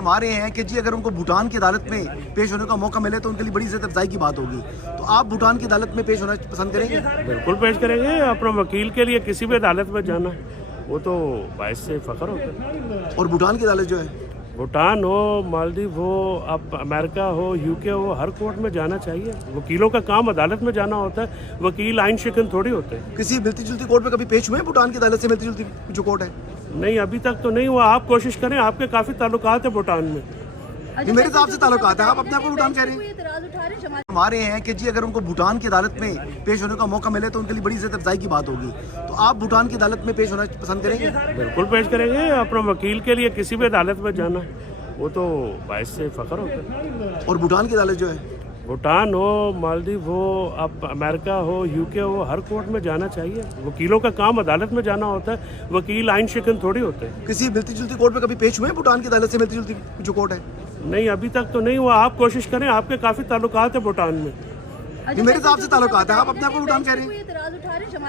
हमारे हैं कि जी अगर उनको भूटान की अदालत में पेश होने का मौका मिले तो उनके लिए बड़ी इज्जत अफजाई की बात होगी। तो आप भूटान की अदालत में पेश होना पसंद करेंगे? बिल्कुल पेश करेंगे। अपना वकील के लिए किसी भी अदालत में जाना वो तो बाइस से फ़ख्र होता है। और भूटान की अदालत जो है, भूटान हो, मालदीव हो, अब अमेरिका हो, यूके हो, हर कोर्ट में जाना चाहिए। वकीलों का काम अदालत में जाना होता है। वकील आइन शिकन थोड़ी होते हैं। किसी मिलती जुलती कोर्ट में कभी पेश हुए हैं? भूटान की अदालत से मिलती जुलती जो कोर्ट है? नहीं, अभी तक तो नहीं हुआ। आप कोशिश करें, आपके काफ़ी ताल्लुकात है भूटान में। ये मेरे हिसाब से ताल्लुकात है, आप अपने आप को भूटान कह रहे हैं। हमारे हैं कि जी अगर उनको भूटान की अदालत में पेश होने का मौका मिले तो उनके लिए बड़ी इज्जत अफजाई की बात होगी। तो आप भूटान की अदालत में पेश होना पसंद करेंगे? बिल्कुल पेश करेंगे। अपना वकील के लिए किसी भी अदालत में जाना वो तो बाइस से फ़ख्र होता है। और भूटान की अदालत जो है, भूटान हो, मालदीव हो, अब अमेरिका हो, यूके हो, हर कोर्ट में जाना चाहिए। वकीलों का काम अदालत में जाना होता है। वकील आइन शिकन थोड़ी होते हैं। किसी मिलती जुलती कोर्ट में कभी पेश हुए हैं? भूटान की अदालत से मिलती जुलती जो कोर्ट है? नहीं, अभी तक तो नहीं हुआ। आप कोशिश करें, आपके काफ़ी ताल्लुकात है भूटान में। ये मेरे हिसाब से ताल्लुकात है, आप अपने आप को भूटान कह रहे हैं।